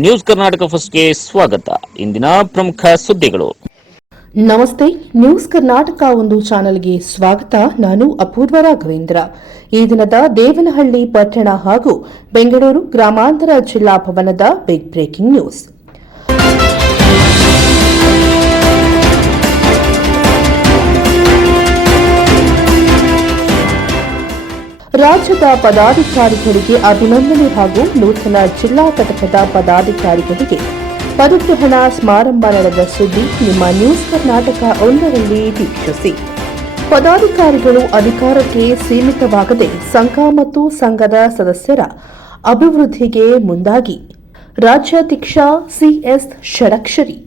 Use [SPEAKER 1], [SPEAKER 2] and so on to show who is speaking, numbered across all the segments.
[SPEAKER 1] News Karnataka ಫಸ್ಟ್ಗೆ ಸ್ವಾಗತ. ಇಂದಿನ ಪ್ರಮುಖ ಸುದ್ದಿಗಳು.
[SPEAKER 2] ನಮಸ್ತೆ, ನ್ಯೂಸ್ ಕರ್ನಾಟಕ ಒಂದು ಚಾನೆಲ್ಗೆ ಸ್ವಾಗತ. ನಾನು ಅಪೂರ್ವ ರಾಘವೇಂದ್ರ. ಈ ದಿನದ ದೇವನಹಳ್ಳಿ ಪಟ್ಟಣ ಹಾಗೂ ಬೆಂಗಳೂರು ಗ್ರಾಮಾಂತರ ಜಿಲ್ಲಾ ಭವನದ ಬಿಗ್ ಬ್ರೇಕಿಂಗ್ ನ್ಯೂಸ್ ರಾಜ್ಯದ ಪದಾಧಿಕಾರಿಗಳಿಗೆ ಅಭಿನಂದನೆ ಹಾಗೂ ನೂತನ ಜಿಲ್ಲಾ ಘಟಕದ ಪದಾಧಿಕಾರಿಗಳಿಗೆ ಪದಗ್ರಹಣ ಸಮಾರಂಭ ನಡೆದ ಸುದ್ದಿ ನಿಮ್ಮ ನ್ಯೂಸ್ ಕರ್ನಾಟಕ ಒಂದರಲ್ಲಿ ವೀಕ್ಷಿಸಿ. ಪದಾಧಿಕಾರಿಗಳು ಅಧಿಕಾರಕ್ಕೆ ಸೀಮಿತವಾಗದೆ ಸಂಘ ಮತ್ತು ಸಂಘದ ಸದಸ್ಯರ ಅಭಿವೃದ್ಧಿಗೆ ಮುಂದಾಗಿ. ರಾಜ್ಯಾಧ್ಯಕ್ಷ ಸಿಎಸ್ ಷಡಕ್ಷರಿ.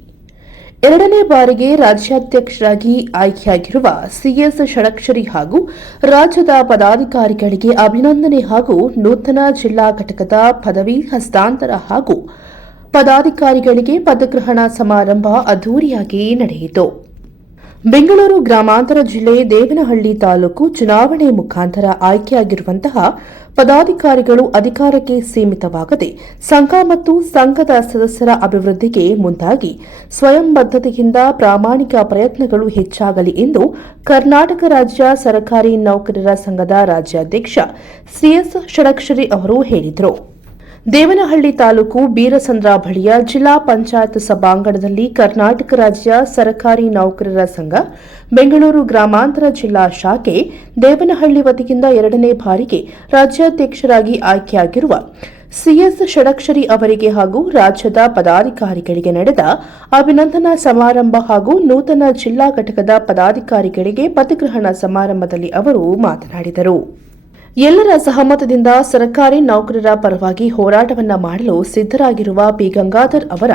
[SPEAKER 2] ಎರಡನೇ ಬಾರಿಗೆ ರಾಜ್ಯಾಧ್ಯಕ್ಷರಾಗಿ ಆಯ್ಕೆಯಾಗಿರುವ ಸಿಎಸ್ ಷಡಕ್ಷರಿ ಹಾಗೂ ರಾಜ್ಯದ ಪದಾಧಿಕಾರಿಗಳಿಗೆ ಅಭಿನಂದನೆ ಹಾಗೂ ನೂತನ ಜಿಲ್ಲಾ ಘಟಕದ ಪದವಿ ಹಸ್ತಾಂತರ ಹಾಗೂ ಪದಾಧಿಕಾರಿಗಳಿಗೆ ಪದಗ್ರಹಣ ಸಮಾರಂಭ ಅದ್ದೂರಿಯಾಗಿ ನಡೆಯಿತು. ಬೆಂಗಳೂರು ಗ್ರಾಮಾಂತರ ಜಿಲ್ಲೆ ದೇವನಹಳ್ಳಿ ತಾಲೂಕು ಚುನಾವಣೆ ಮುಖಾಂತರ ಆಯ್ಕೆಯಾಗಿರುವಂತಹ ಪದಾಧಿಕಾರಿಗಳು ಅಧಿಕಾರಕ್ಕೆ ಸೀಮಿತವಾಗದೆ ಸಂಘ ಮತ್ತು ಸಂಘದ ಸದಸ್ಯರ ಅಭಿವೃದ್ಧಿಗೆ ಮುಂದಾಗಿ ಸ್ವಯಂ ಬದ್ಧತೆಯಿಂದ ಪ್ರಾಮಾಣಿಕ ಪ್ರಯತ್ನಗಳು ಹೆಚ್ಚಾಗಲಿ ಎಂದು ಕರ್ನಾಟಕ ರಾಜ್ಯ ಸರ್ಕಾರಿ ನೌಕರರ ಸಂಘದ ರಾಜ್ಯಾಧ್ಯಕ್ಷ ಸಿಎಸ್ ಷಡಕ್ಷರಿ ಅವರು ಹೇಳಿದರು. ದೇವನಹಳ್ಳಿ ತಾಲೂಕು ಬೀರಸಂದ್ರ ಬಳಿಯ ಜಿಲ್ಲಾ ಪಂಚಾಯತ್ ಸಭಾಂಗಣದಲ್ಲಿ ಕರ್ನಾಟಕ ರಾಜ್ಯ ಸರ್ಕಾರಿ ನೌಕರರ ಸಂಘ, ಬೆಂಗಳೂರು ಗ್ರಾಮಾಂತರ ಜಿಲ್ಲಾ ಶಾಖೆ ದೇವನಹಳ್ಳಿ ವತಿಯಿಂದ ಎರಡನೇ ಬಾರಿಗೆ ರಾಜ್ಯಾಧ್ಯಕ್ಷರಾಗಿ ಆಯ್ಕೆಯಾಗಿರುವ ಸಿಎಸ್ ಷಡಕ್ಷರಿ ಅವರಿಗೆ ಹಾಗೂ ರಾಜ್ಯದ ಪದಾಧಿಕಾರಿಗಳಿಗೆ ನಡೆದ ಅಭಿನಂದನಾ ಸಮಾರಂಭ ಹಾಗೂ ನೂತನ ಜಿಲ್ಲಾ ಘಟಕದ ಪದಾಧಿಕಾರಿಗಳಿಗೆ ಪದಗ್ರಹಣ ಸಮಾರಂಭದಲ್ಲಿ ಅವರು ಮಾತನಾಡಿದರು. ಎಲ್ಲರ ಸಹಮತದಿಂದ ಸರ್ಕಾರಿ ನೌಕರರ ಪರವಾಗಿ ಹೋರಾಟವನ್ನ ಮಾಡಲು ಸಿದ್ದರಾಗಿರುವ ಪಿ. ಗಂಗಾಧರ್ ಅವರ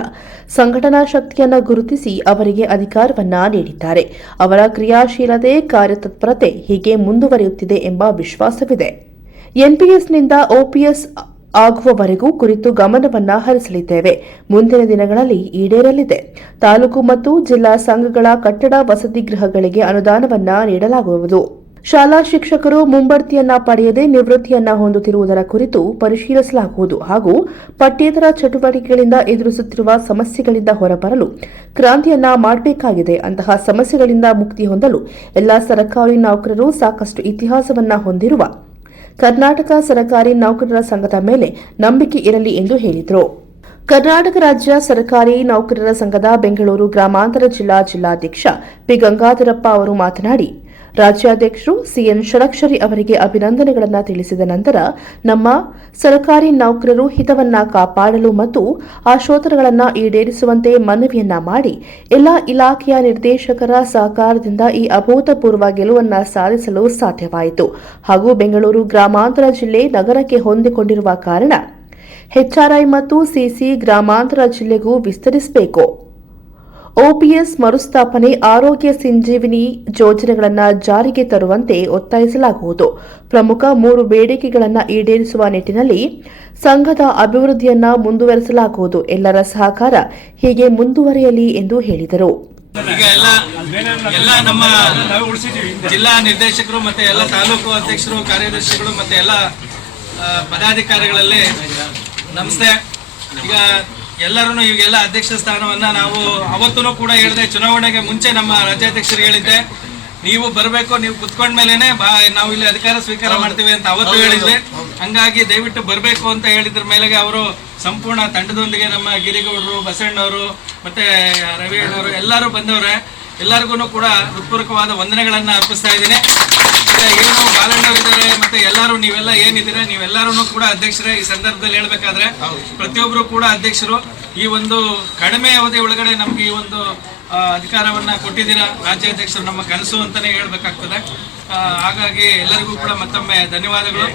[SPEAKER 2] ಸಂಘಟನಾ ಶಕ್ತಿಯನ್ನು ಗುರುತಿಸಿ ಅವರಿಗೆ ಅಧಿಕಾರವನ್ನ ನೀಡಿದ್ದಾರೆ. ಅವರ ಕ್ರಿಯಾಶೀಲತೆ, ಕಾರ್ಯತತ್ಪರತೆ ಹೀಗೆ ಮುಂದುವರಿಯುತ್ತಿದೆ ಎಂಬ ವಿಶ್ವಾಸವಿದೆ. ಎನ್ಪಿಎಸ್ನಿಂದ ಓಪಿಎಸ್ ಆಗುವವರೆಗೂ ಕುರಿತು ಗಮನವನ್ನ ಹರಿಸಲಿದ್ದೇವೆ. ಮುಂದಿನ ದಿನಗಳಲ್ಲಿ ಈಡೇರಲಿದೆ. ತಾಲೂಕು ಮತ್ತು ಜಿಲ್ಲಾ ಸಂಘಗಳ ಕಟ್ಟಡ ವಸತಿ ಗೃಹಗಳಿಗೆ ಅನುದಾನವನ್ನ ನೀಡಲಾಗುವುದು. ಶಾಲಾ ಶಿಕ್ಷಕರು ಮುಂಬಡ್ತಿಯನ್ನ ಪಡೆಯದೆ ನಿವೃತ್ತಿಯನ್ನ ಹೊಂದುತ್ತಿರುವುದರ ಕುರಿತು ಪರಿಶೀಲಿಸಲಾಗುವುದು ಹಾಗೂ ಪಠ್ಯೇತರ ಚಟುವಟಿಕೆಗಳಿಂದ ಎದುರಿಸುತ್ತಿರುವ ಸಮಸ್ಯೆಗಳಿಂದ ಹೊರಬರಲು ಕ್ರಾಂತಿಯನ್ನ ಮಾಡಬೇಕಾಗಿದೆ. ಅಂತಹ ಸಮಸ್ಯೆಗಳಿಂದ ಮುಕ್ತಿ ಹೊಂದಲು ಎಲ್ಲಾ ಸರ್ಕಾರಿ ನೌಕರರು ಸಾಕಷ್ಟು ಇತಿಹಾಸವನ್ನ ಹೊಂದಿರುವ ಕರ್ನಾಟಕ ಸರ್ಕಾರಿ ನೌಕರರ ಸಂಘದ ಮೇಲೆ ನಂಬಿಕೆ ಇರಲಿ ಎಂದು ಹೇಳಿದರು. ಕರ್ನಾಟಕ ರಾಜ್ಯ ಸರ್ಕಾರಿ ನೌಕರರ ಸಂಘದ ಬೆಂಗಳೂರು ಗ್ರಾಮಾಂತರ ಜಿಲ್ಲಾ ಜಿಲ್ಲಾಧ್ಯಕ್ಷ ಪಿ ಗಂಗಾಧರಪ್ಪ ಅವರು ಮಾತನಾಡಿ ರಾಜ್ಯಾಧ್ಯಕ್ಷರು ಸಿಎನ್ ಷಡಕ್ಷರಿ ಅವರಿಗೆ ಅಭಿನಂದನೆಗಳನ್ನು ತಿಳಿಸಿದ ನಂತರ ನಮ್ಮ ಸರ್ಕಾರಿ ನೌಕರರು ಹಿತವನ್ನ ಕಾಪಾಡಲು ಮತ್ತು ಆಶೋತ್ತರಗಳನ್ನು ಈಡೇರಿಸುವಂತೆ ಮನವಿಯನ್ನ ಮಾಡಿ ಎಲ್ಲಾ ಇಲಾಖೆಯ ನಿರ್ದೇಶಕರ ಸಹಕಾರದಿಂದ ಈ ಅಭೂತಪೂರ್ವ ಗೆಲುವನ್ನು ಸಾಧಿಸಲು ಸಾಧ್ಯವಾಯಿತು. ಹಾಗೂ ಬೆಂಗಳೂರು ಗ್ರಾಮಾಂತರ ಜಿಲ್ಲೆ ನಗರಕ್ಕೆ ಹೊಂದಿಕೊಂಡಿರುವ ಕಾರಣ ಎಚ್ಆರ್ಐ ಮತ್ತು ಸಿಸಿ ಗ್ರಾಮಾಂತರ ಜಿಲ್ಲೆಗೂ ವಿಸ್ತರಿಸಬೇಕು. ಒಪಿಎಸ್ ಮರುಸ್ಥಾಪನೆ ಆರೋಗ್ಯ ಸಂಜೀವಿನಿ ಯೋಜನೆಗಳನ್ನು ಜಾರಿಗೆ ತರುವಂತೆ ಒತ್ತಾಯಿಸಲಾಗುವುದು. ಪ್ರಮುಖ ಮೂರು ಬೇಡಿಕೆಗಳನ್ನು ಈಡೇರಿಸುವ ನಿಟ್ಟಿನಲ್ಲಿ ಸಂಘದ ಅಭಿವೃದ್ಧಿಯನ್ನು ಮುಂದುವರೆಸಲಾಗುವುದು. ಎಲ್ಲರ ಸಹಕಾರ ಹೀಗೆ ಮುಂದುವರಿಯಲಿ ಎಂದು ಹೇಳಿದರು.
[SPEAKER 3] ಈಗ ಎಲ್ಲ ಎಲ್ಲ ನಮ್ಮ ಜಿಲ್ಲಾ ನಿರ್ದೇಶಕರು ಮತ್ತೆ ಎಲ್ಲ ತಾಲೂಕು ಅಧ್ಯಕ್ಷರು, ಕಾರ್ಯದರ್ಶಿಗಳು ಮತ್ತೆ ಎಲ್ಲ ಪದಾಧಿಕಾರಿಗಳಲ್ಲಿ ನಮಸ್ತೆ. ಈಗ ಎಲ್ಲರೂ ಈಗೆಲ್ಲ ಅಧ್ಯಕ್ಷ ಸ್ಥಾನವನ್ನ ನಾವು ಅವತ್ತೂ ಕೂಡ ಹೇಳಿದೆ ಚುನಾವಣೆಗೆ ಮುಂಚೆ ನಮ್ಮ ರಾಜ್ಯಾಧ್ಯಕ್ಷರು ಹೇಳಿದ್ದೆ ನೀವು ಬರಬೇಕು ನೀವು ಕುತ್ಕೊಂಡ ಮೇಲೇನೆ ನಾವು ಇಲ್ಲಿ ಅಧಿಕಾರ ಸ್ವೀಕಾರ ಮಾಡ್ತೀವಿ ಅಂತ ಅವತ್ತು ಹೇಳಿದ್ವಿ ಹಂಗಾಗಿ ದಯವಿಟ್ಟು ಬರಬೇಕು ಅಂತ ಹೇಳಿದ್ರ ಮೇಲೆಗೆ ಅವರು ಸಂಪೂರ್ಣ ತಂಡದೊಂದಿಗೆ ನಮ್ಮ ಗಿರಿಗೌಡರು ಬಸಣ್ಣವರು ಮತ್ತೆ ರವಿ ಅಣ್ಣವರು ಎಲ್ಲರೂ ಬಂದವ್ರೆ. ಎಲ್ಲರಿಗೂ ಕೂಡ ಹೃತ್ಪೂರ್ವಕವಾದ ವಂದನೆಗಳನ್ನ ಅರ್ಪಿಸ್ತಾ ಇದ್ದೀನಿ. ಏನು ಬಾಲಣ್ಣವರಿದ್ದಾರೆ ಮತ್ತೆ ಎಲ್ಲರೂ ನೀವೆಲ್ಲ ಏನಿದ್ದೀರಾ ನೀವೆಲ್ಲರೂ ಕೂಡ ಅಧ್ಯಕ್ಷರೇ ಈ ಸಂದರ್ಭದಲ್ಲಿ ಹೇಳ್ಬೇಕಾದ್ರೆ ಪ್ರತಿಯೊಬ್ಬರು ಕೂಡ ಅಧ್ಯಕ್ಷರು. ಈ ಒಂದು ಕಡಿಮೆ ಅವಧಿ ಒಳಗಡೆ ನಮ್ಗೆ ಈ ಒಂದು ಅಧಿಕಾರವನ್ನ ಕೊಟ್ಟಿದ್ದೀರಾ? ರಾಜ್ಯಾಧ್ಯಕ್ಷರು ನಮ್ಮ ಕನಸು ಅಂತಾನೆ ಹೇಳ್ಬೇಕಾಗ್ತದೆ. ಹಾಗಾಗಿ ಎಲ್ಲರಿಗೂ ಕೂಡ ಮತ್ತೊಮ್ಮೆ ಧನ್ಯವಾದಗಳು.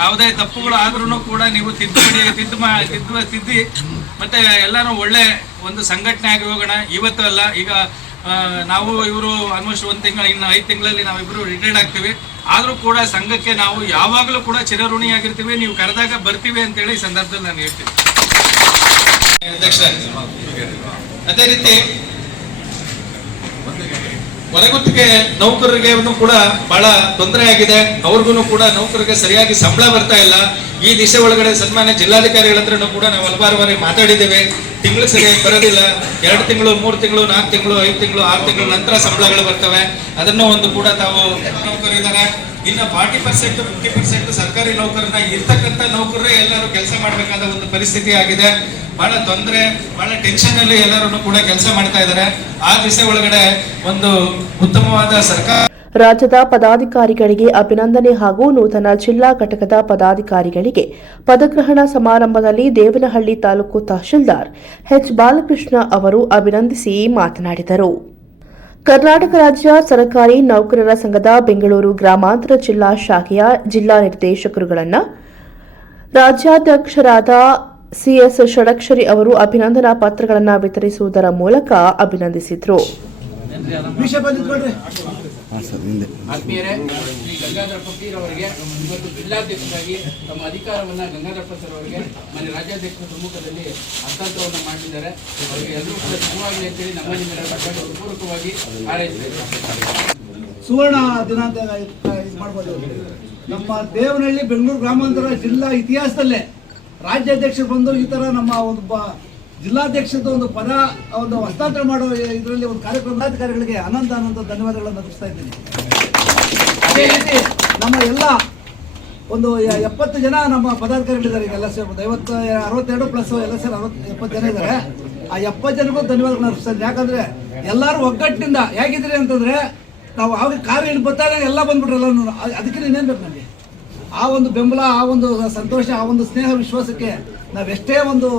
[SPEAKER 3] ಯಾವುದೇ ತಪ್ಪುಗಳು ಆದ್ರೂ ಕೂಡ ನೀವು ತಿದ್ದುಪಡಿ ತಿದ್ದು ತಿದ್ದು, ತಿದ್ದಿ. ಮತ್ತೆ ಎಲ್ಲರೂ ಒಳ್ಳೆ ಒಂದು ಸಂಘಟನೆ ಆಗಿ ಹೋಗೋಣ. ಇವತ್ತು ಅಲ್ಲ, ಈಗ ನಾವು ಇವರು ಆಲ್ಮೋಸ್ಟ್ ಒಂದು ತಿಂಗಳ, ಇನ್ನು ಐದು ತಿಂಗಳಲ್ಲಿ ನಾವಿಬ್ಬರು ರಿಟೈರ್ಡ್ ಆಗ್ತೀವಿ. ಆದರೂ ಕೂಡ ಸಂಘಕ್ಕೆ ನಾವು ಯಾವಾಗಲೂ ಕೂಡ ಚಿರಋಣಿಯಾಗಿರ್ತೀವಿ ನೀವು ಕರೆದಾಗ ಬರ್ತೀವಿ ಅಂತೇಳಿ ಈ ಸಂದರ್ಭದಲ್ಲಿ ನಾನು ಹೇಳ್ತೀನಿ. ಅದೇ ರೀತಿ ಹೊರಗುತ್ತಿಗೆ ನೌಕರರಿಗೆ ಕೂಡ ಬಹಳ ತೊಂದರೆ ಆಗಿದೆ. ಅವ್ರಿಗೂ ಕೂಡ ನೌಕರರಿಗೆ ಸರಿಯಾಗಿ ಸಂಬಳ ಬರ್ತಾ ಇಲ್ಲ. ಈ ದಿಶೆ ಒಳಗಡೆ ಸನ್ಮಾನ್ಯ ಜಿಲ್ಲಾಧಿಕಾರಿಗಳ ಹತ್ರನೂ ಕೂಡ ನಾವು ಹಲವಾರು ಬಾರಿ ಮಾತಾಡಿದ್ದೇವೆ. ತಿಂಗಳು ಸರಿಯಾಗಿ ಬರೋದಿಲ್ಲ. ಎರಡು ತಿಂಗಳು, ಮೂರು ತಿಂಗಳು, ನಾಲ್ಕು ತಿಂಗಳು, ಐದು ತಿಂಗಳು, ಆರು ತಿಂಗಳು ನಂತರ ಸಂಬಳಗಳು ಬರ್ತವೆ. ಅದನ್ನು ಒಂದು ಕೂಡ ತಾವು ನೌಕರಿದ್ದಾರೆ. ಇನ್ನು ಫಾರ್ಟಿ ಪರ್ಸೆಂಟ್, ಫಿಫ್ಟಿ ಪರ್ಸೆಂಟ್ ಸರ್ಕಾರಿ ನೌಕರನ್ನ ಇರ್ತಕ್ಕಂಥ ನೌಕರರೇ ಎಲ್ಲರೂ ಕೆಲಸ ಮಾಡಬೇಕಾದ ಒಂದು ಪರಿಸ್ಥಿತಿ ಆಗಿದೆ. ಬಹಳ ತೊಂದರೆ, ಬಹಳ ಟೆನ್ಷನ್ ಅಲ್ಲಿ ಎಲ್ಲರೂ ಕೂಡ ಕೆಲಸ ಮಾಡ್ತಾ ಇದ್ದಾರೆ. ಆ ದಿಸೆ ಒಳಗಡೆ ಒಂದು ಉತ್ತಮವಾದ ಸರ್ಕಾರ
[SPEAKER 2] ರಾಜ್ಯದ ಪದಾಧಿಕಾರಿಗಳಿಗೆ ಅಭಿನಂದನೆ ಹಾಗೂ ನೂತನ ಜಿಲ್ಲಾ ಘಟಕದ ಪದಾಧಿಕಾರಿಗಳಿಗೆ ಪದಗ್ರಹಣ ಸಮಾರಂಭದಲ್ಲಿ ದೇವನಹಳ್ಳಿ ತಾಲೂಕು ತಹಶೀಲ್ದಾರ್ ಎಚ್ ಬಾಲಕೃಷ್ಣ ಅವರು ಅಭಿನಂದಿಸಿ ಮಾತನಾಡಿದರು. ಕರ್ನಾಟಕ ರಾಜ್ಯ ಸರ್ಕಾರಿ ನೌಕರರ ಸಂಘದ ಬೆಂಗಳೂರು ಗ್ರಾಮಾಂತರ ಜಿಲ್ಲಾ ಶಾಖೆಯ ಜಿಲ್ಲಾ ನಿರ್ದೇಶಕರುಗಳನ್ನು ರಾಜ್ಯಾಧ್ಯಕ್ಷರಾದ ಸಿಎಸ್ ಷಡಕ್ಷರಿ ಅವರು ಅಭಿನಂದನಾ ಪತ್ರಗಳನ್ನು ವಿತರಿಸುವುದರ ಮೂಲಕ ಅಭಿನಂದಿಸಿದರು.
[SPEAKER 4] ಆತ್ಮೀಯರೇ ಶ್ರೀ ಗಂಗಾಧರ ಫಕೀರ್ ಅವರಿಗೆ ಇವತ್ತು ಜಿಲ್ಲಾಧ್ಯಕ್ಷರಾಗಿ ತಮ್ಮ ಅಧಿಕಾರವನ್ನ ಗಂಗಾಧರ ಸರ್ ಅವರಿಗೆ ಮನೆ ರಾಜ್ಯಾಧ್ಯಕ್ಷರ ಸಮ್ಮುಖದಲ್ಲಿ ಹಸ್ತಾಂತರವನ್ನು ಮಾಡಿದ್ದಾರೆ. ಅವರಿಗೆ ಎಲ್ಲರೂ ಕೂಡ ಶುಭವಾಗಲಿ ಅಂತೇಳಿ ನಮ್ಮ ನಿಮ್ಮೆಲ್ಲರ ಪೂರ್ವಕವಾಗಿ ಹಾರೈಸಿದ್ದೇವೆ
[SPEAKER 5] ಸುವರ್ಣ ದಿನಾಂತ ಇದು ಮಾಡ್ಬೋದು. ನಮ್ಮ ದೇವನಹಳ್ಳಿ ಬೆಂಗಳೂರು ಗ್ರಾಮಾಂತರ ಜಿಲ್ಲಾ ಇತಿಹಾಸದಲ್ಲೇ ರಾಜ್ಯಾಧ್ಯಕ್ಷರು ಬಂದು ಈ ತರ ನಮ್ಮ ಒಂದು ಜಿಲ್ಲಾಧ್ಯಕ್ಷದ ಒಂದು ಪದ, ಒಂದು ಹಸ್ತಾಂತರ ಮಾಡೋ ಇದರಲ್ಲಿ ಒಂದು ಕಾರ್ಯಕ್ರಮ ಅಧಿಕಾರಿಗಳಿಗೆ ಅನಂತ ಅನಂತ ಧನ್ಯವಾದಗಳನ್ನು ಅರ್ಪಿಸ್ತಾ ಇದ್ದೀನಿ. ಅದೇ ರೀತಿ ನಮ್ಮ ಎಲ್ಲ ಒಂದು ಎಪ್ಪತ್ತು ಜನ ನಮ್ಮ ಪದಾಧಿಕಾರಿಗಳಿದ್ದಾರೆ, ಈಗ ಎಲ್ಲ ಸೇರ್ಬೋದು. ಐವತ್ತು, ಅರವತ್ತೆರಡು ಪ್ಲಸ್ ಎಲ್ಲ ಸೇರಿ ಅರವತ್ತು ಎಪ್ಪತ್ತು ಜನ ಇದ್ದಾರೆ. ಆ ಎಪ್ಪತ್ತು ಜನಕ್ಕೂ ಧನ್ಯವಾದಗಳನ್ನು ಅರ್ಪಿಸ್ತಾ ಇದ್ದೀನಿ. ಯಾಕಂದ್ರೆ ಎಲ್ಲರೂ ಒಗ್ಗಟ್ಟಿನಿಂದ ಹೇಗಿದ್ರಿ ಅಂತಂದ್ರೆ ನಾವು ಆವಾಗ ಕಾರ್ಯ ಬರ್ತಾರೆ, ಎಲ್ಲ ಬಂದ್ಬಿಟ್ರಲ್ಲ ಅದಕ್ಕೆ ಇನ್ನೇನು ಬೇಕು ನಮಗೆ? ಆ ಒಂದು ಬೆಂಬಲ, ಆ ಒಂದು ಸಂತೋಷ, ಆ ಒಂದು ಸ್ನೇಹ, ವಿಶ್ವಾಸಕ್ಕೆ ನಾವೆಷ್ಟೇ ಒಂದು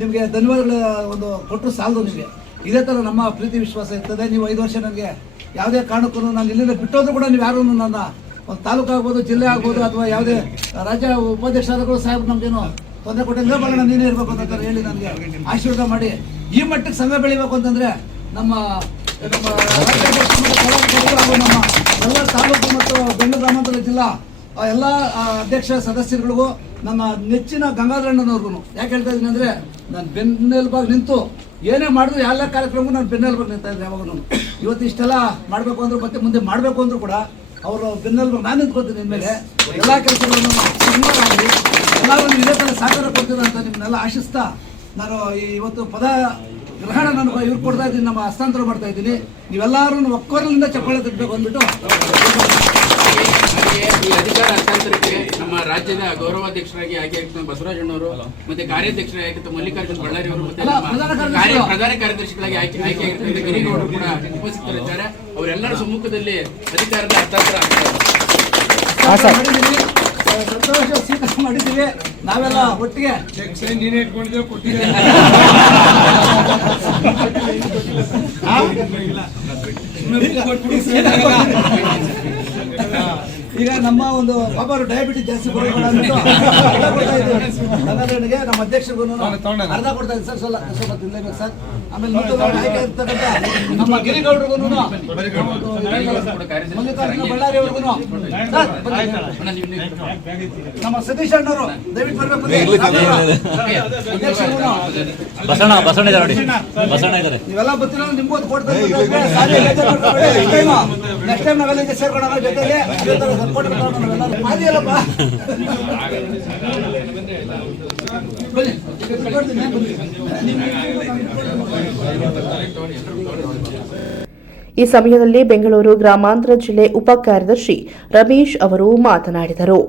[SPEAKER 5] ನಿಮಗೆ ಧನ್ಯವಾದಗಳ, ಒಂದು ಕೊಟ್ಟರು ಸಾಲದು ನಿಮಗೆ. ಇದೇ ಥರ ನಮ್ಮ ಪ್ರೀತಿ ವಿಶ್ವಾಸ ಇರ್ತದೆ. ನೀವು ಐದು ವರ್ಷ ನನಗೆ ಯಾವುದೇ ಕಾರಣಕ್ಕೂ ನಾನು ಇಲ್ಲಿಂದ ಬಿಟ್ಟೋದ್ರೂ ಕೂಡ ನೀವು ಯಾರೂ ನನ್ನ ಒಂದು ತಾಲೂಕು ಆಗ್ಬೋದು, ಜಿಲ್ಲೆ ಆಗ್ಬೋದು, ಅಥವಾ ಯಾವುದೇ ರಾಜ್ಯ ಉಪಾಧ್ಯಕ್ಷರಾದರೂ ಸಾಹೇಬ್ ನಮಗೇನು ತೊಂದರೆ ಕೊಟ್ಟಿಲ್ಲ ಬರೋಣ, ನೀನೇ ಇರಬೇಕು ಅಂತ ಹೇಳಿ ನನಗೆ ಆಶೀರ್ವಾದ ಮಾಡಿ. ಈ ಮಟ್ಟಕ್ಕೆ ಸಂಘ ಬೆಳಿಬೇಕು ಅಂತಂದರೆ ನಮ್ಮ ನಮ್ಮ ಎಲ್ಲ ತಾಲೂಕು ಮತ್ತು ಬೆಂಗಳೂರು ಗ್ರಾಮಾಂತರ ಜಿಲ್ಲಾ ಎಲ್ಲ ಅಧ್ಯಕ್ಷ ಸದಸ್ಯರುಗಳಿಗೂ ನನ್ನ ನೆಚ್ಚಿನ ಗಂಗಾಧರಣ್ಣನವ್ರಿಗೂ ಯಾಕೆ ಹೇಳ್ತಾ ಇದ್ದೀನಿ ಅಂದರೆ, ನಾನು ಬೆನ್ನೆಲುಬಾಗಿ ನಿಂತು ಏನೇ ಮಾಡಿದ್ರು ಎಲ್ಲ ಕಾರ್ಯಕ್ರಮಕ್ಕೂ ನಾನು ಬೆನ್ನೆಲುಬಾಗಿ ನಿಂತಾ ಇದ್ದೆ ಯಾವಾಗಲೂ ಇವತ್ತು ಇಷ್ಟೆಲ್ಲ ಮಾಡಬೇಕು ಅಂದ್ರು ಮತ್ತೆ ಮುಂದೆ ಮಾಡಬೇಕು ಅಂದ್ರು ಕೂಡ ಅವರು ಬೆನ್ನೆಲುಬಾಗಿ ನಾನು ನಿಂತ್ಕೊತೀನಿ ಇನ್ಮೇಲೆ ಎಲ್ಲ ಕೆಲಸಗಳನ್ನು ಸುಂದರವಾಗಿ ಎಲ್ಲರೂ ಇದೇ ಥರ ಸಹಕಾರ ಕೊಡ್ತೀರ ಅಂತ ನಿಮ್ಮನ್ನೆಲ್ಲ ಆಶಿಸ್ತಾ ನಾನು ಈ ಇವತ್ತು ಪದ ಗ್ರಹಣ ನಾನು ಇವ್ರು ಕೊಡ್ತಾ ಇದ್ದೀನಿ, ನಮ್ಮ ಹಸ್ತಾಂತರ ಮಾಡ್ತಾ ಇದ್ದೀನಿ. ನೀವೆಲ್ಲರೂ ಒಕ್ಕೊರಲಿಂದ ಚಪ್ಪಾಳೆ ತಿನ್ಬೇಕು ಅಂದ್ಬಿಟ್ಟು.
[SPEAKER 4] ಈ ಅಧಿಕಾರ ಹಸ್ತಾಂತರಕ್ಕೆ ನಮ್ಮ ರಾಜ್ಯದ ಗೌರವಾಧ್ಯಕ್ಷರಾಗಿ ಆಯ್ಕೆ ಆಗಿದ್ದ ಬಸವರಾಜಣ್ಣವರು ಮತ್ತೆ ಕಾರ್ಯಾಧ್ಯಕ್ಷರಾಗಿ ಆಗಿದ್ದ ಮಲ್ಲಿಕಾರ್ಜುನ ಬಳ್ಳಾರಿ ಅವರು ಮತ್ತೆ
[SPEAKER 5] ಪ್ರಧಾನ ಕಾರ್ಯದರ್ಶಿಗಳು.
[SPEAKER 4] ಕಾರ್ಯ- ಪ್ರಧಾನ ಕಾರ್ಯದರ್ಶಿಗಳಾಗಿ ಆಯ್ಕೆ ಆಯ್ಕೆ ಆಗಿರ್ತಕ್ಕಂಥ ಗಿರಿಗೌಡರು ಕೂಡ ಉಪಸ್ಥಿತರಿದ್ದಾರೆ ಅವರೆಲ್ಲರ ಸಮ್ಮುಖದಲ್ಲಿ ಅಧಿಕಾರದ ಹಸ್ತಾಂತರ ಆಗ್ತಾರೆ
[SPEAKER 5] ಸಂತೋಷ ಸ್ವೀಕಾರ ಮಾಡಿದ್ದೀವಿ. ನಾವೆಲ್ಲ ಒಟ್ಟಿಗೆ ಆ? ಈಗ ನಮ್ಮ ಒಂದು ಬಾಬಾರು ಡಯಾಬಿಟಿಸ್ ಜಾಸ್ತಿ ಬರೋಣ ಇದ್ದೀವಿ. ಗಂಗಾಧರನಿಗೆ ನಮ್ಮ ಅಧ್ಯಕ್ಷರಿಗೂ ಅರ್ಧ ಕೊಡ್ತಾ ಇದ್ದೀನಿ ಸರ್ ಸ್ವಲ್ಪ ಸ್ವಲ್ಪ ತಿನ್ಲೇಬೇಕು ಸರ್. ಆಮೇಲೆ ನೂತನವಾಗಿ ಆಯ್ಕೆ ಆಗಿರ್ತಕ್ಕಂಥ ನಮ್ಮ ಗಿರಿಗೌಡರಿಗೂ ಮಲ್ಲಿಕಾರ್ಜುನ ಬಳ್ಳಾರಿ ಅವ್ರಿಗೂ ಸರ್ ಬನ್ನಿ.
[SPEAKER 4] ಅಣ್ಣ, ನೀವು- ನೀವು-
[SPEAKER 5] ನಮ್ಮ ಸತೀಶ್ ಅಣ್ಣವರು ದಯವಿಟ್ಟು ಬರ್ಬೇಕು
[SPEAKER 1] ಬಸಣ್ಣ ಬಸಣ್ಣ ಇದ್ದಾರೆ ನೋಡಿ. ಬಸಣ್ಣ ಇದ್ದಾರೆ.
[SPEAKER 5] ನೀವೆಲ್ಲ ಬರ್ತೀರ? ನಿಮ್ಗೂ ಕೊಡ್ತಾ ನೆಕ್ಸ್ಟ್ ಟೈಮ್ ನಾವೆಲ್ಲ ಸೇರ್ಕೊಳ್ಳೋಣ ಜೊತೆಗೆ
[SPEAKER 2] ಈ ಸಮಯದಲ್ಲಿ ಬೆಂಗಳೂರು ಗ್ರಾಮಾಂತರ ಜಿಲ್ಲೆ ಉಪ ಕಾರ್ಯದರ್ಶಿ ರಮೇಶ್ ಅವರು ಮಾತನಾಡಿದರು.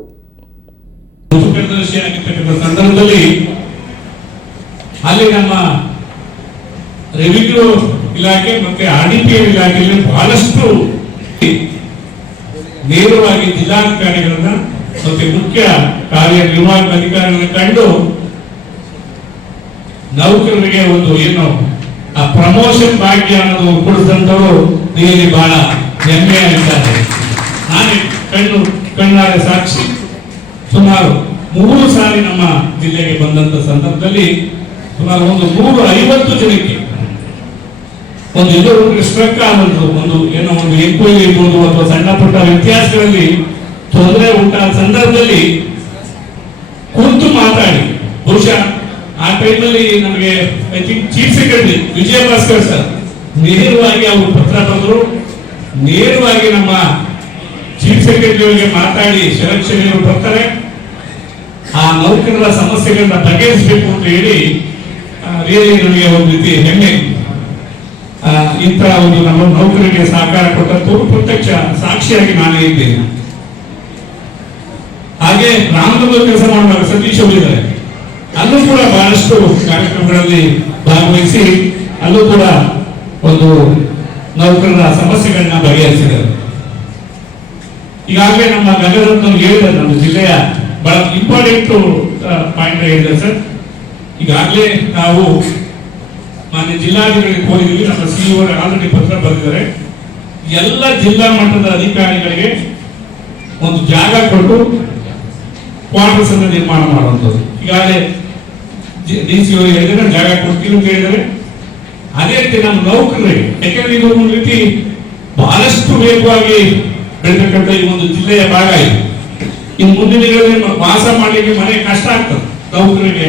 [SPEAKER 6] ಅಲ್ಲಿ ನಮ್ಮ ರೆವಿನ್ಯೂ ಇಲಾಖೆ ಮತ್ತೆ ಆರ್ಡಿಪಿಎಂ ಇಲಾಖೆಯಲ್ಲಿ ಬಹಳಷ್ಟು ನೇರವಾಗಿ ಜಿಲ್ಲಾಧಿಕಾರಿಗಳನ್ನ ಮತ್ತೆ ಮುಖ್ಯ ಕಾರ್ಯನಿರ್ವಾಹಕ ಅಧಿಕಾರಿಗಳನ್ನ ಕಂಡು ನೌಕರರಿಗೆ ಒಂದು ಏನು, ಆ ಪ್ರಮೋಷನ್ ಭಾಗ್ಯ ಅನ್ನೋದು ಕೊಡಿಸಿದಂಥವ್ರು ರಿಯಲಿ ಬಹಳ ಹೆಮ್ಮೆ ಆಗಿದ್ದಾರೆ ನಾನೇ ಕಣ್ಣು, ಕಣ್ಣಾರೆ ಸಾಕ್ಷಿ. ಸುಮಾರು ಮೂರು ಸಾರಿ ನಮ್ಮ ಜಿಲ್ಲೆಗೆ ಬಂದಂತ ಸಂದರ್ಭದಲ್ಲಿ ಸುಮಾರು ಒಂದು ನೂರ ಐವತ್ತು ಜನಕ್ಕೆ ಒಂದು ಇದು ರಿಸ್ಪೆಕ್ಟ್ ಆದಂತು ಒಂದು ಏನೋ ಒಂದು ಎಂಕ್ವೈರಿ ಇರ್ಬೋದು ಅಥವಾ ಸಣ್ಣ ಪುಟ್ಟ ವ್ಯತ್ಯಾಸಗಳಲ್ಲಿ ತೊಂದರೆ ಉಂಟಾದ ಸಂದರ್ಭದಲ್ಲಿ ಕುಂತು ಮಾತಾಡಿ. ಬಹುಶಃ ಆ ಟೈಮಲ್ಲಿ ನಮಗೆ I think chief secretary Vijaya Bhaskar sir ನೇರವಾಗಿ ಅವರು ಪತ್ರ ಬಂದರು ನೇರವಾಗಿ ನಮ್ಮ ಚೀಫ್ ಸೆಕ್ರೆಟರಿ ಅವರಿಗೆ ಮಾತಾಡಿ ಶರಕ್ಷಣೆಯವರು ಬರ್ತಾರೆ. ಆ ನೌಕರರ ಸಮಸ್ಯೆಗಳನ್ನ ಬಗೆಹರಿಸಬೇಕು ಅಂತ ಹೇಳಿ ರಿಯಲಿ ನಮಗೆ ಒಂದು ರೀತಿ ಹೆಮ್ಮೆ. ಇಂತಹ ಒಂದು ನಮ್ಮ ನೌಕರರಿಗೆ ಸಹಕಾರ ಕೊಟ್ಟದ್ದು ಪ್ರತ್ಯಕ್ಷ ಸಾಕ್ಷಿಯಾಗಿ ನಾನು ಇದ್ದೇನೆ. ಹಾಗೆ ರಾಮನಗರ ಕೆಲಸ ಮಾಡುವಾಗ ಸತೀಶ್ ಅವರಿದ್ದಾರೆ ಅಲ್ಲೂ ಕೂಡ ಬಹಳಷ್ಟು ಕಾರ್ಯಕ್ರಮಗಳಲ್ಲಿ ಭಾಗವಹಿಸಿ, ಅಲ್ಲೂ ಕೂಡ ಒಂದು ನೌಕರರ ಸಮಸ್ಯೆಗಳನ್ನ ಬಗೆಹರಿಸಿದ್ದಾರೆ. ಈಗಾಗಲೇ ನಮ್ಮ ಗಂಗಾಧರ್ ಹೇಳಿದ ನಮ್ಮ ಜಿಲ್ಲೆಯ ಬಹಳ ಇಂಪಾರ್ಟೆಂಟ್ ಪಾಯಿಂಟ್ ಹೇಳಿದ್ದಾರೆ ಸರ್. ಈಗಾಗಲೇ ನಾವು ಮಾನ್ಯ ಜಿಲ್ಲಾಧಿಕಾರಿಗೆ ಹೋಗಿದ್ದೀವಿ ನಮ್ಮ ಸಿಇಒ ಆಲ್ರೆಡಿ ಪತ್ರ ಬರೆದಿದ್ದಾರೆ. ಎಲ್ಲ ಜಿಲ್ಲಾ ಮಟ್ಟದ ಅಧಿಕಾರಿಗಳಿಗೆ ಒಂದು ಜಾಗ ಕೊಟ್ಟು ಕ್ವಾರ್ಟರ್ಸ್ ಅನ್ನು ನಿರ್ಮಾಣ ಮಾಡುವಂಥದ್ದು. ಈಗಾಗಲೇ ಡಿ ಸಿ ಅವರು ಹೇಳಿದ್ರೆ ಜಾಗ ಕೊಡ್ತೀವಿ ಅಂತ ಹೇಳಿದರೆ ಅದೇ ರೀತಿ ನಮ್ಮ ನೌಕರರಿಗೆ, ಯಾಕೆಂದ್ರೆ ಇದು ಒಂದು ರೀತಿ ಬಹಳಷ್ಟು ವೇಗವಾಗಿ ಬೆಳೆತಕ್ಕಂಥ ಈ ಒಂದು ಜಿಲ್ಲೆಯ ಭಾಗ ಇದೆ. ಇನ್ನು ಮುಂದಿನ ದಿನಗಳಲ್ಲಿ ವಾಸ ಮಾಡಲಿಕ್ಕೆ ಮನೆ ಕಷ್ಟ ಆಗ್ತದೆ. ನೌಕರರಿಗೆ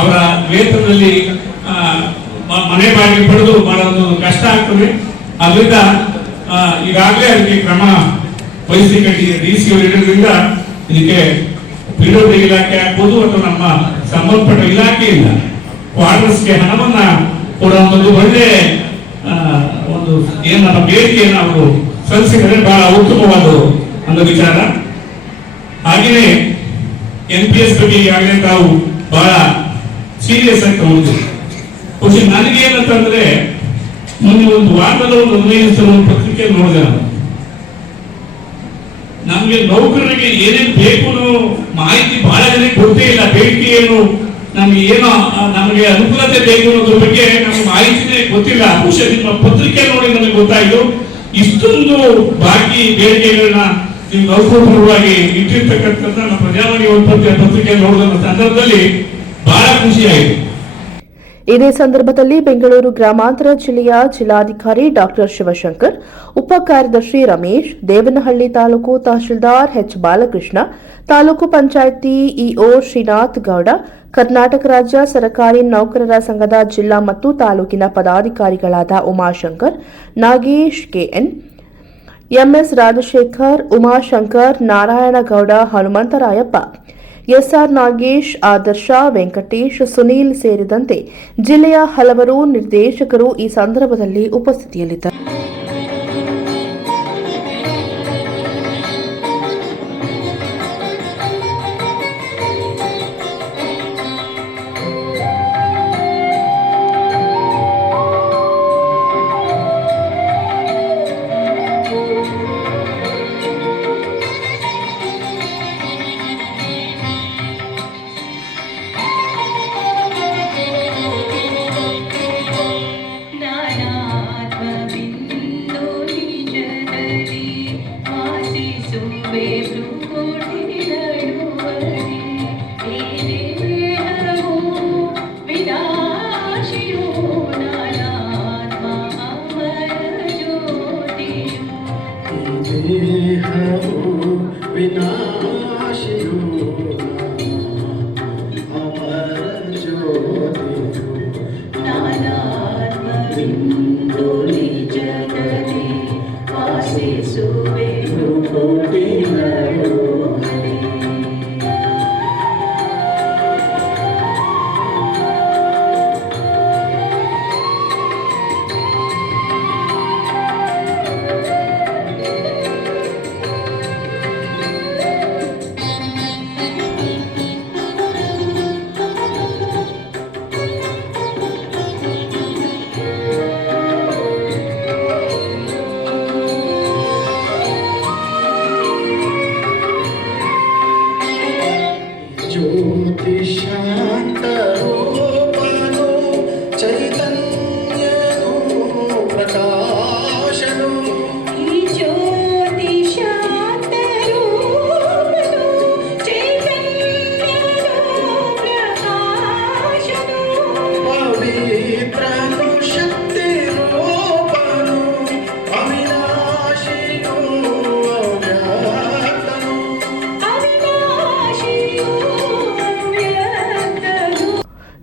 [SPEAKER 6] ಅವರ ವೇತನದಲ್ಲಿ ಮನೆ ಬಾಡಿಗೆ ಪಡೆದು ಮಾಡೋದು ಕಷ್ಟ ಆಗ್ತದೆ. ಅದರಿಂದ ಈಗಾಗಲೇ ಅದಕ್ಕೆ ಕ್ರಮ ವಹಿಸಲಿಕ್ಕೆ ಡಿ ಸಿ ಇರೋದ್ರಿಂದ ಇದಕ್ಕೆ ವಿರೋಧ ಇಲಾಖೆ ಆಗ್ಬೋದು ಅಥವಾ ನಮ್ಮ ಸಂಬಂಧಪಟ್ಟ ಇಲಾಖೆಯಿಂದ ಕ್ವಾರ್ಟರ್ಸ್ಗೆ ಹಣವನ್ನ ಕೊಡುವಂಥದ್ದು ಒಳ್ಳೆ ಆ, ಒಂದು ಏನು ನಮ್ಮ ಬೇಡಿಕೆಯನ್ನು ಅವರು ಸಲ್ಲಿಸಿದರೆ ಬಹಳ ಉತ್ತಮವಾದ ಒಂದು ವಿಚಾರ. ಹಾಗೆಯೇ ಎನ್ ಪಿ ಎಸ್ ಬಗ್ಗೆ ಈಗಾಗಲೇ ತಾವು ಬಹಳ ಸೀರಿಯಸ್ ಆಗಿ ತಗೊಂಡಿದ್ದೀವಿ. ಬಹುಶಃ ನನಗೇನಂತಂದ್ರೆ ಮುಂದೆ ಒಂದು ವಾರದಲ್ಲಿ ಒಂದು ಹದಿನೈದು ಒಂದು ಪತ್ರಿಕೆ ನೋಡಿದೆ ನಾನು ನಮ್ಗೆ ನೌಕರರಿಗೆ ಏನೇನು ಬೇಕು ಮಾಹಿತಿ ಬಹಳ ಜನಕ್ಕೆ ಗೊತ್ತೇ ಇಲ್ಲ ಬೇಡಿಕೆ ಏನು ನಮ್ಗೆ ಏನೋ ನಮಗೆ ಅನುಕೂಲತೆ ಬೇಕು ಅನ್ನೋದ್ರ ಬಗ್ಗೆ ನಮ್ಗೆ ಮಾಹಿತಿನೇ ಗೊತ್ತಿಲ್ಲ ಬಹುಶಃ ನಿಮ್ಮ ಪತ್ರಿಕೆ ನೋಡಿ ನನಗೆ ಗೊತ್ತಾಯ್ತು ಇಷ್ಟೊಂದು ಬಾಕಿ ಬೇಡಿಕೆಗಳನ್ನ ನೀವು ನೌಕರ ಇಟ್ಟಿರ್ತಕ್ಕಂಥ ಪ್ರಜಾವಾಣಿ ಪತ್ರಿಕೆ ನೋಡಿದ ಸಂದರ್ಭದಲ್ಲಿ ಬಹಳ ಖುಷಿ ಆಯಿತು
[SPEAKER 2] ಇದೇ ಸಂದರ್ಭದಲ್ಲಿ ಬೆಂಗಳೂರು ಗ್ರಾಮಾಂತರ ಜಿಲ್ಲೆಯ ಜಿಲ್ಲಾಧಿಕಾರಿ ಡಾಕ್ಟರ್ ಶಿವಶಂಕರ್, ಉಪ ಕಾರ್ಯದರ್ಶಿ ರಮೇಶ್, ದೇವನಹಳ್ಳಿ ತಾಲೂಕು ತಹಶೀಲ್ದಾರ್ ಎಚ್ ಬಾಲಕೃಷ್ಣ, ತಾಲೂಕು ಪಂಚಾಯಿತಿ ಇಒ ಶ್ರೀನಾಥ್ ಗೌಡ, ಕರ್ನಾಟಕ ರಾಜ್ಯ ಸರಕಾರಿ ನೌಕರರ ಸಂಘದ ಜಿಲ್ಲಾ ಮತ್ತು ತಾಲೂಕಿನ ಪದಾಧಿಕಾರಿಗಳಾದ Umashankar, Nagesh KN, MS Rajashekar, Umashankar, Narayanagowda, Hanumantharayappa. SR Nagesh Adarsh Venkatesh Sunil ಸೇರಿದಂತೆ ಜಿಲ್ಲೆಯ ಹಲವರು ನಿರ್ದೇಶಕರು ಈ ಸಂದರ್ಭದಲ್ಲಿ ಉಪಸ್ಥಿತಿಯಲ್ಲಿದ್ದರು.
[SPEAKER 7] beijo.